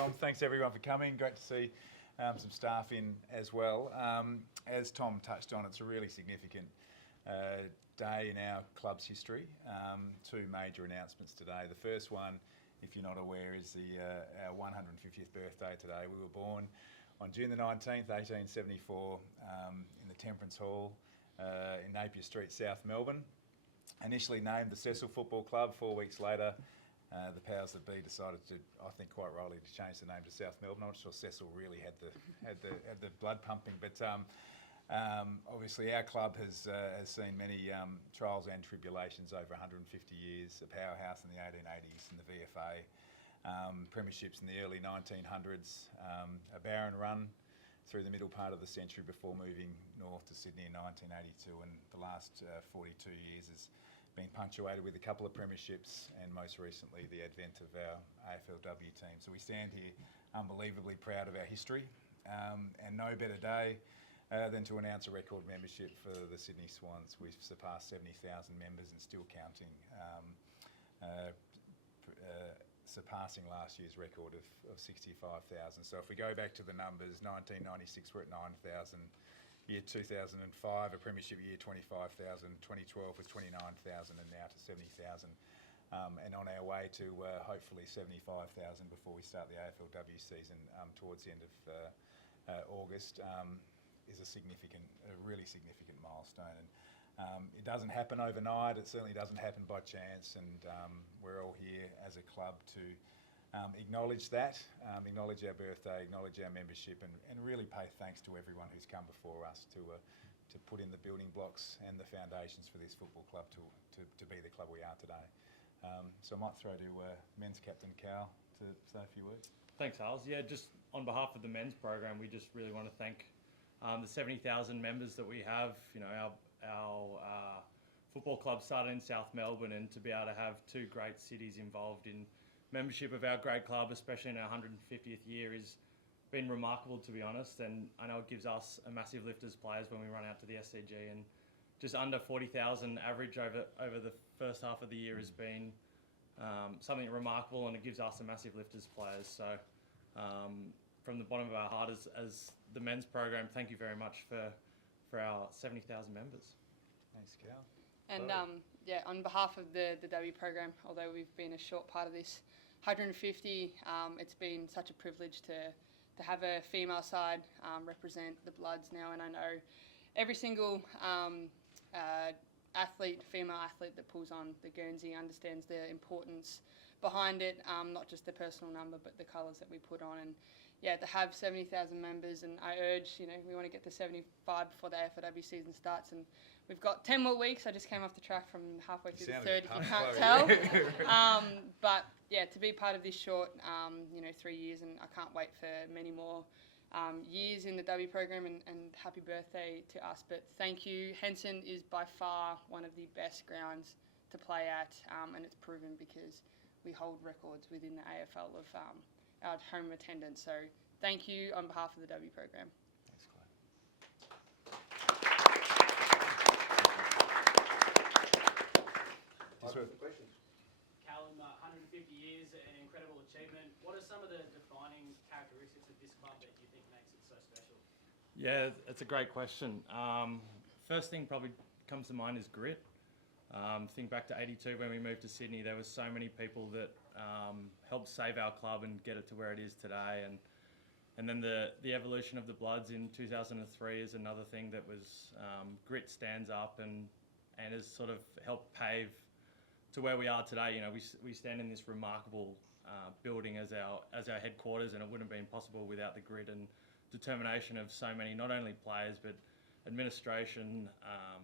Tom. Thanks everyone for coming. Great to see some staff in as well. As Tom touched on, it's a really significant day in our club's history. Two major announcements today. The first one, if you're not aware, is our 150th birthday today. We were born on June the 19th, 1874 in the Temperance Hall in Napier Street, South Melbourne. Initially named the Cecil Football Club, 4 weeks later the powers that be decided to, I think quite rightly, to change the name to South Melbourne. I'm not sure Cecil really had the blood pumping, but obviously our club has seen many trials and tribulations over 150 years. A powerhouse in the 1880s in the VFA, premierships in the early 1900s, a barren run through the middle part of the century before moving north to Sydney in 1982, and the last 42 years has been punctuated with a couple of premierships and most recently the advent of our AFLW team. So we stand here unbelievably proud of our history, and no better day than to announce a record membership for the Sydney Swans. We've surpassed 70,000 members and still counting, surpassing last year's record of 65,000. So if we go back to the numbers, 1996 we're at 9,000. Year 2005, a premiership year, 25,000. 2012 was 29,000, and now to 70,000. And on our way to hopefully 75,000 before we start the AFLW season towards the end of August is a really significant milestone. And it doesn't happen overnight. It certainly doesn't happen by chance. And we're all here as a club to acknowledge that, acknowledge our birthday, acknowledge our membership, and really pay thanks to everyone who's come before us to put in the building blocks and the foundations for this football club to be the club we are today. So I might throw to men's captain Cal to say a few words. Thanks, Harles. Yeah, just on behalf of the men's program, we just really want to thank the 70,000 members that we have. You know, our football club started in South Melbourne, and to be able to have two great cities involved in membership of our great club, especially in our 150th year, has been remarkable, to be honest. And I know it gives us a massive lift as players when we run out to the SCG, and just under 40,000 average over the first half of the year has been something remarkable, and it gives us a massive lift as players. So from the bottom of our heart as the men's program, thank you very much for our 70,000 members. Thanks, Cal. And yeah, on behalf of the W program, although we've been a short part of this 150, it's been such a privilege to have a female side represent the Bloods now, and I know every single female athlete that pulls on the Guernsey understands the importance behind it, not just the personal number but the colours that we put on. And yeah, to have 70,000 members, and I urge, we want to get to 75 before the AFLW season starts, and we've got 10 more weeks. I just came off the track from halfway through the third, if you can't tell. But yeah, to be part of this short, 3 years, and I can't wait for many more years in the W program, and happy birthday to us. But thank you. Henson is by far one of the best grounds to play at, and it's proven because we hold records within the AFL of our home attendance. So thank you on behalf of the W program. Thanks, Clay. Questions. Callum, 150 years, an incredible achievement. What are some of the defining characteristics of this club that you think makes it so special? Yeah, it's a great question. First thing probably comes to mind is grit. Think back to 82 when we moved to Sydney. There was so many people that helped save our club and get it to where it is today. And then the evolution of the Bloods in 2003 is another thing that was grit stands up and has sort of helped pave to where we are today. We stand in this remarkable building as our headquarters, and it wouldn't have been possible without the grit and determination of so many, not only players but administration,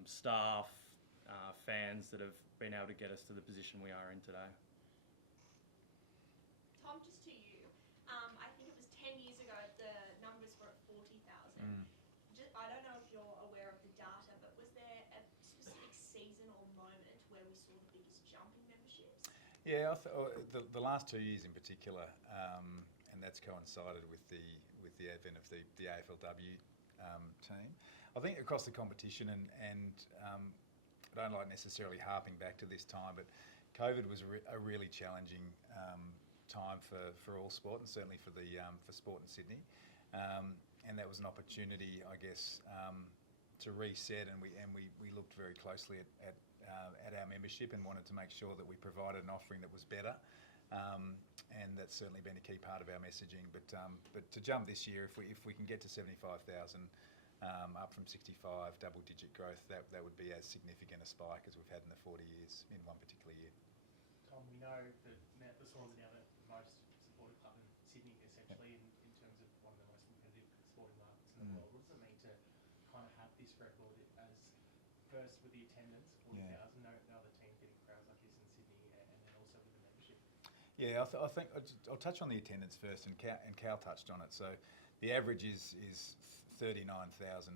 staff, fans that have been able to get us to the position we are in today. Tom, just to you, I think it was 10 years ago the numbers were at 40,000. I don't know if you're aware of the data, but was there a specific season or moment where we saw the biggest jump in memberships? Yeah, the last 2 years in particular, and that's coincided with the advent of the AFLW team. I think across the competition, and I don't like necessarily harping back to this time, but COVID was a really challenging time for all sport, and certainly for sport in Sydney. And that was an opportunity, I guess, to reset, and we looked very closely at our membership and wanted to make sure that we provided an offering that was better. And that's certainly been a key part of our messaging. But to jump this year, if we can get to 75,000, up from 65, double-digit growth, that would be as significant a spike as we've had in the 40 years in one particular year. Tom, we know that now the Swans are now the most supported club in Sydney, essentially, in terms of one of the most competitive sporting markets in the world. What does it mean to kind of have this record as first with the attendance, 40,000, no other team getting crowds like this in Sydney, and then also with the membership? Yeah, I think I'll touch on the attendance first, and Cal touched on it. So the average is 39,950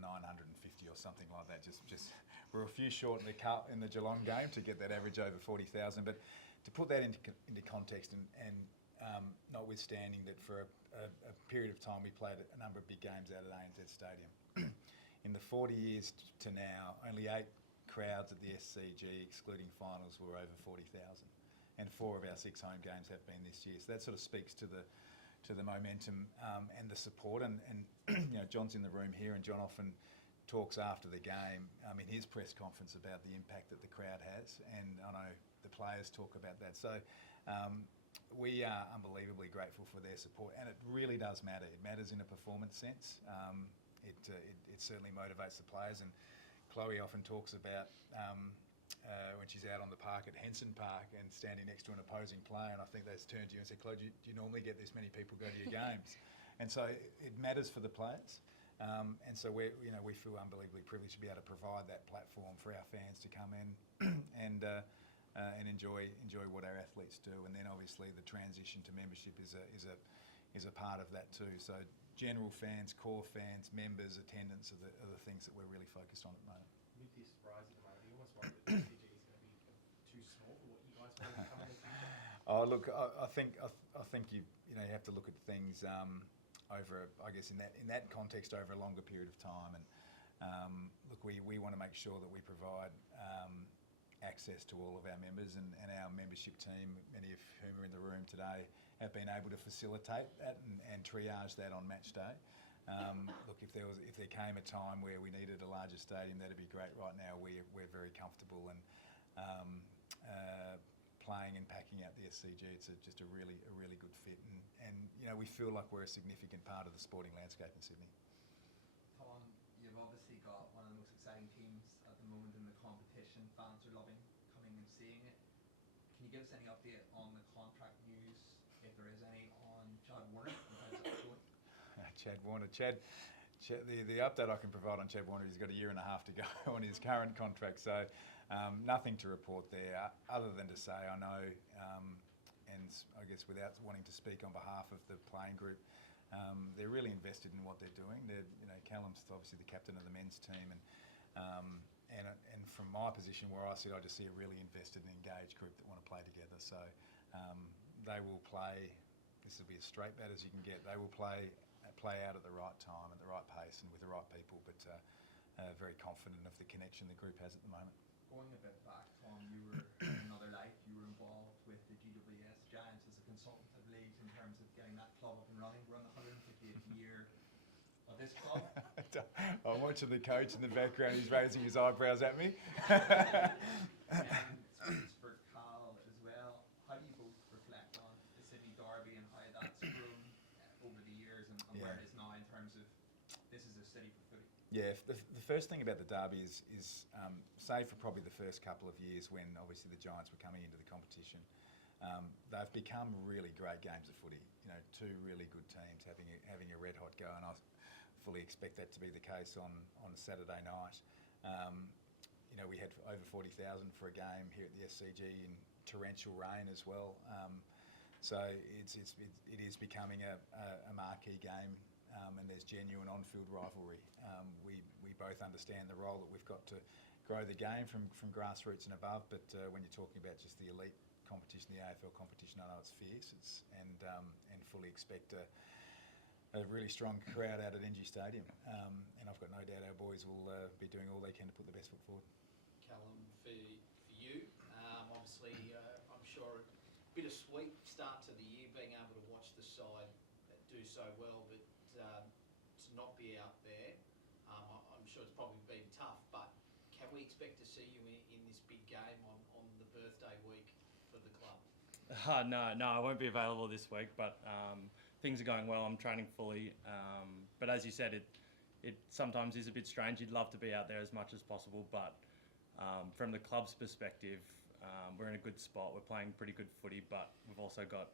or something like that. Just we're a few short in the Geelong game to get that average over 40,000. But to put that into context, and notwithstanding that for a period of time we played a number of big games out at ANZ Stadium. In the 40 years to now, only 8 crowds at the SCG, excluding finals, were over 40,000. And 4 of our 6 home games have been this year. So that sort of speaks to the momentum and the support. And you know, John's in the room here, and John often talks after the game in his press conference about the impact that the crowd has, and I know the players talk about that. So we are unbelievably grateful for their support, and it really does matter. It matters in a performance sense. It certainly motivates the players, and Chloe often talks about when she's out on the park at Henson Park and standing next to an opposing player, and I think they've turned to you and said, Chloe, do you normally get this many people go to your games? And so it matters for the players. And so we feel unbelievably privileged to be able to provide that platform for our fans to come in and enjoy what our athletes do. And then obviously the transition to membership is a part of that too. So general fans, core fans, members, attendance are the things that we're really focused on at the moment. With this rise at the moment, you almost worry that the SCG is going to be too small for what you guys want to become in the future? Oh, look, I think you have to look at things over, I guess, in that context over a longer period of time. And look, we want to make sure that we provide access to all of our members, and our membership team, many of whom are in the room today, have been able to facilitate that and triage that on match day. Look, if there came a time where we needed a larger stadium, that'd be great. Right now, we're very comfortable, and playing and packing out the SCG, it's just a really good fit, and we feel like we're a significant part of the sporting landscape in Sydney. Tom, you've obviously got one of the most exciting teams at the moment in the competition. Fans are loving coming and seeing it. Can you give us any update on the contract news, if there is any, on Chad Warner and how's that going? Chad Warner. The update I can provide on Chad Warner, he's got a year and a half to go on his current contract, so nothing to report there other than to say I know, and I guess without wanting to speak on behalf of the playing group, they're really invested in what they're doing. Callum's obviously the captain of the men's team, and from my position where I sit, I just see a really invested and engaged group that want to play together. So they will play. This will be as straight bat as you can get. They will play out at the right time, at the right pace, and with the right people. But very confident of the connection the group has at the moment. Going a bit back, Tom, you were in another life. You were involved with the GWS Giants as a consultant, I believe, in terms of getting that club up and running. We're on the 158th year of this club. I'm watching the coach in the background. He's raising his eyebrows at me. And for Cal as well, how do you both reflect on the Sydney Derby and how that's grown over the years and where it is now in terms of this is a city for footy? Yeah, the first thing about the derby is save for probably the first couple of years when obviously the Giants were coming into the competition, they've become really great games of footy. Two really good teams having a red hot go, and I fully expect that to be the case on Saturday night. We had over 40,000 for a game here at the SCG in torrential rain as well. So it is becoming a marquee game. And there's genuine on-field rivalry. We both understand the role that we've got to grow the game from grassroots and above, but when you're talking about just the elite competition, the AFL competition, I know it's fierce, and fully expect a really strong crowd out at NG Stadium. And I've got no doubt our boys will be doing all they can to put the best foot forward. Callum, for you, obviously I'm sure bittersweet start to the year, being able to watch the side do so well, but to not be out there, I'm sure it's probably been tough, but can we expect to see you in this big game on the birthday week for the club? No, I won't be available this week, but things are going well. I'm training fully. But as you said, it sometimes is a bit strange. You'd love to be out there as much as possible, but from the club's perspective, we're in a good spot. We're playing pretty good footy, but we've also got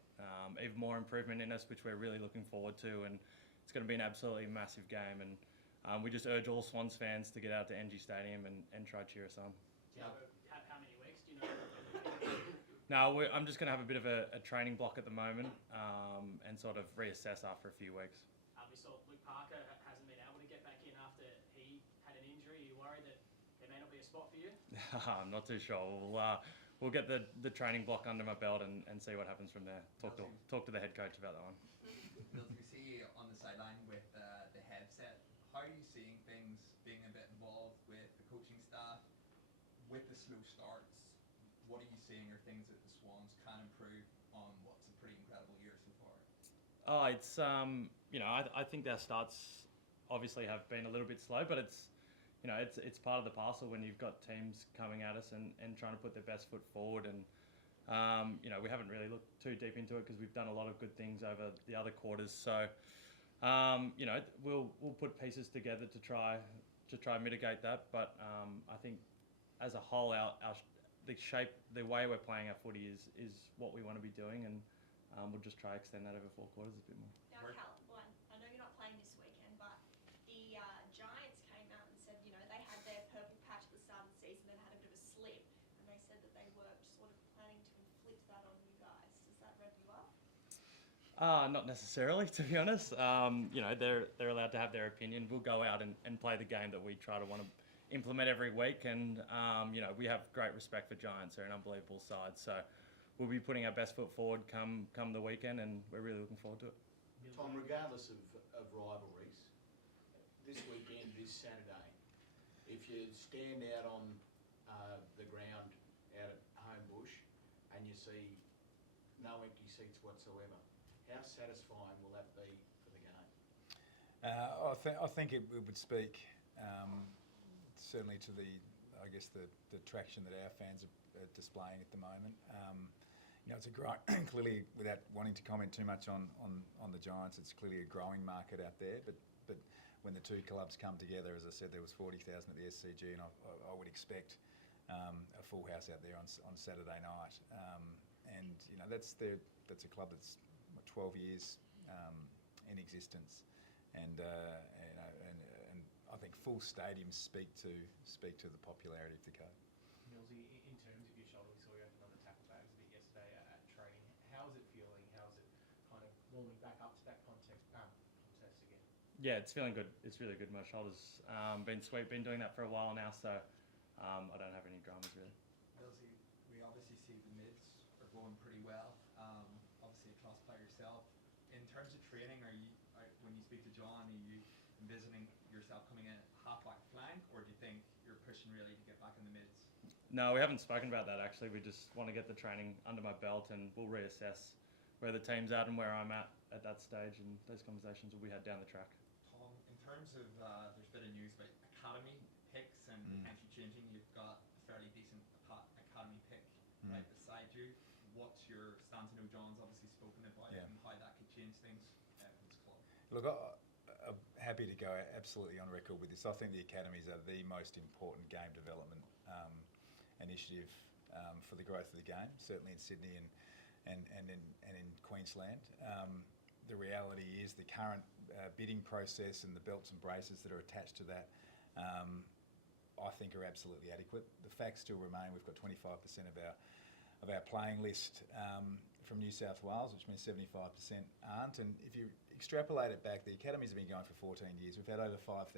even more improvement in us, which we're really looking forward to. And it's going to be an absolutely massive game. And we just urge all Swans fans to get out to NG Stadium and try to cheer us on. How many weeks do you know? No, I'm just going to have a bit of a training block at the moment and sort of reassess after a few weeks. We saw Luke Parker hasn't been able to get back in after he had an injury. Are you worried that there may not be a spot for you? I'm not too sure. We'll get the training block under my belt and see what happens from there. Talk to the head coach about that one. Mills, we see you on the sideline with the headset. How are you seeing things, being a bit involved with the coaching staff, with the slow starts? What are you seeing are things that the Swans can improve on what's a pretty incredible year so far? Oh, it's I think our starts obviously have been a little bit slow, but it's part of the parcel when you've got teams coming at us and trying to put their best foot forward. And we haven't really looked too deep into it because we've done a lot of good things over the other quarters. So we'll put pieces together to try and mitigate that. But I think as a whole, the way we're playing our footy is what we want to be doing, and we'll just try to extend that over 4 quarters a bit more. Now, Callum, I know you're not playing this weekend, but the Giants came out and said, they had their purple patch at the start of the season and had a bit of a slip, and they said that they were sort of planning to inflict that on you guys. Does that rev you up? Not necessarily, to be honest. They're allowed to have their opinion. We'll go out and play the game that we try to want to implement every week, and we have great respect for Giants. They're an unbelievable side, so we'll be putting our best foot forward come the weekend, and we're really looking forward to it. Tom, regardless of rivalries, this weekend is Saturday. If you stand out on the ground out at Homebush and you see no empty seats whatsoever, how satisfying will that be for the game? I think it would speak certainly to the traction that our fans are displaying at the moment. It's clearly, without wanting to comment too much on the Giants, it's clearly a growing market out there. But when the two clubs come together, as I said, there was 40,000 at the SCG, and I would expect a full house out there on Saturday night. That's a club that's 12 years in existence, and I think full stadiums speak to the popularity of the code. Millsy, in terms of your shoulder, we saw you open on the tackle bags a bit yesterday at training. How is it feeling? How is it kind of warming back up to that contest again? Yeah, it's feeling good. It's really good. My shoulder's been sweet. Been doing that for a while now, so I don't have any dramas really. Millsy, we obviously see the mids are going pretty well. Obviously a class player yourself. In terms of training, when you speak to John, are you envisioning yourself coming in half-back flank, or do you think you're pushing really to get back in the mids? No, we haven't spoken about that actually. We just want to get the training under my belt, and we'll reassess where the team's at and where I'm at that stage, and those conversations will be had down the track. Tom, in terms of, there's a bit of news about academy picks and potentially changing. You've got a fairly decent academy pick right beside you. What's your stance? I know John's obviously spoken about it and how that could change things for this club. Look, I'm happy to go absolutely on record with this. I think the academies are the most important game development initiative for the growth of the game, certainly in Sydney and in Queensland. The reality is the current bidding process and the belts and braces that are attached to that, I think, are absolutely adequate. The facts still remain. We've got 25% of our playing list from New South Wales, which means 75% aren't. And if you extrapolate it back, the academies have been going for 14 years. We've had over 5,000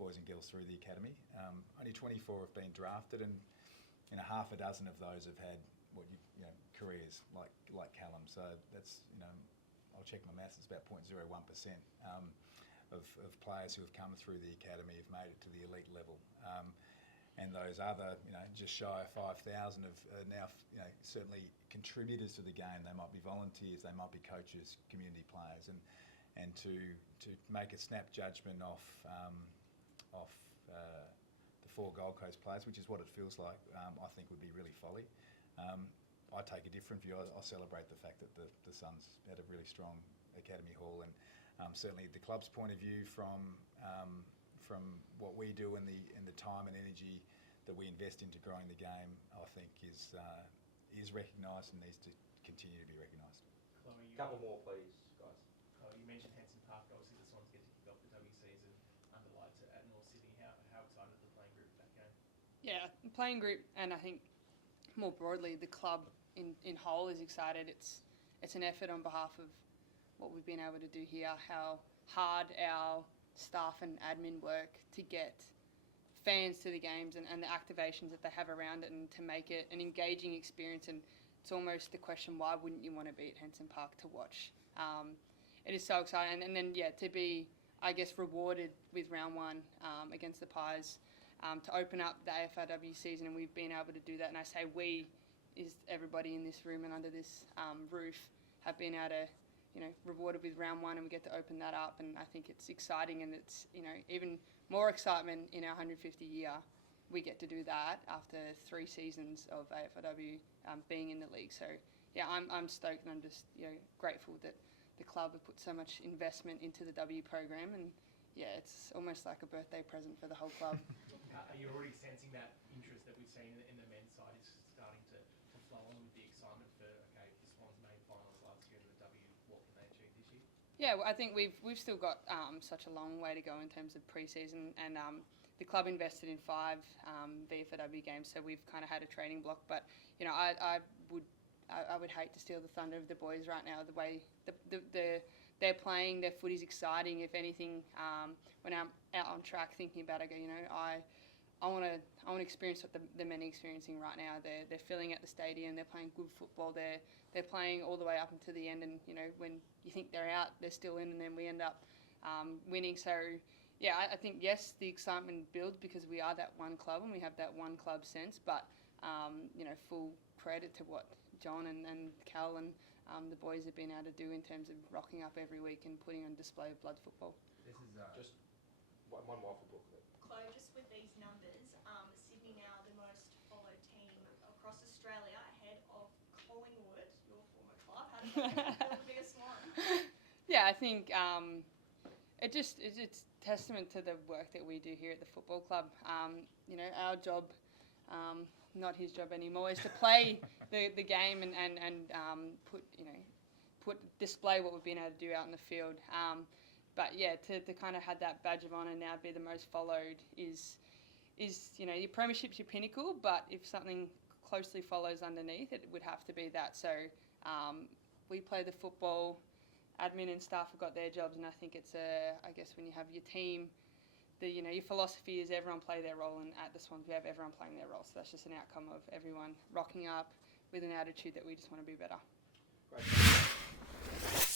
boys and girls through the academy. Only 24 have been drafted, and half a dozen of those have had careers like Callum. So that's I'll check my maths. It's about 0.01% of players who have come through the academy have made it to the elite level. And those other, just shy of 5,000 are now, certainly contributors to the game. They might be volunteers, they might be coaches, community players, and to make a snap judgment off the 4 Gold Coast players, which is what it feels like, I think would be really folly. I take a different view. I celebrate the fact that the Suns had a really strong academy hall, and certainly the club's point of view from what we do and the time and energy that we invest into growing the game, I think is recognised and needs to continue to be recognised. Chloe, Couple more, please, guys. Chloe, you mentioned Henson Park. Obviously, the Swans get to kick off the W season under lights at North Sydney. How excited is the playing group for that game? Yeah, the playing group, and I think more broadly the club in whole is excited. It's an effort on behalf of what we've been able to do here, how hard our staff and admin work to get fans to the games and the activations that they have around it, and to make it an engaging experience. And it's almost the question, why wouldn't you want to be at Henson Park to watch? It is so exciting. And then, to be, I guess, rewarded with round 1 against the Pies, to open up the AFLW season, and we've been able to do that. And I say we is everybody in this room and under this roof have been able to, rewarded with round 1, and we get to open that up. And I think it's exciting, and it's, even more excitement in our 150 year. We get to do that after 3 seasons of AFLW being in the league. So yeah, I'm stoked, and I'm just grateful that the club have put so much investment into the W program, and yeah, it's almost like a birthday present for the whole club. Are you already sensing that interest that we've seen in the men's side is starting to flow on with the excitement for, okay, the Swans made finals last year in the W, what can they achieve this year? Yeah, well, I think we've still got such a long way to go in terms of pre-season, and the club invested in 5 VFLW games, so we've kind of had a training block. But I would hate to steal the thunder of the boys right now. The way they're playing, their footy's exciting. If anything, when I'm out on track thinking about it, I want to experience what the men are experiencing right now. They're filling out the stadium. They're playing good football. They're playing all the way up until the end. And when you think they're out, they're still in, and then we end up winning. So yeah, I think yes, the excitement builds because we are that one club and we have that one club sense. But full credit to what John and Cal and the boys have been able to do in terms of rocking up every week and putting on display of blood football. This is Just one more for booklet. Chloe, just with these numbers, Sydney now the most followed team across Australia, ahead of Collingwood, your former club. How does that make you feel to be a Swan? Yeah, I think it's testament to the work that we do here at the football club. Our job, not his job anymore, is to play the game and display what we've been able to do out in the field. But yeah, to kind of have that badge of honour now be the most followed is your premiership's your pinnacle, but if something closely follows underneath, it would have to be that. So we play the football, admin and staff have got their jobs, and I think it's I guess when you have your team, your philosophy is everyone play their role, and at the Swans we have everyone playing their role. So that's just an outcome of everyone rocking up with an attitude that we just want to be better. Great.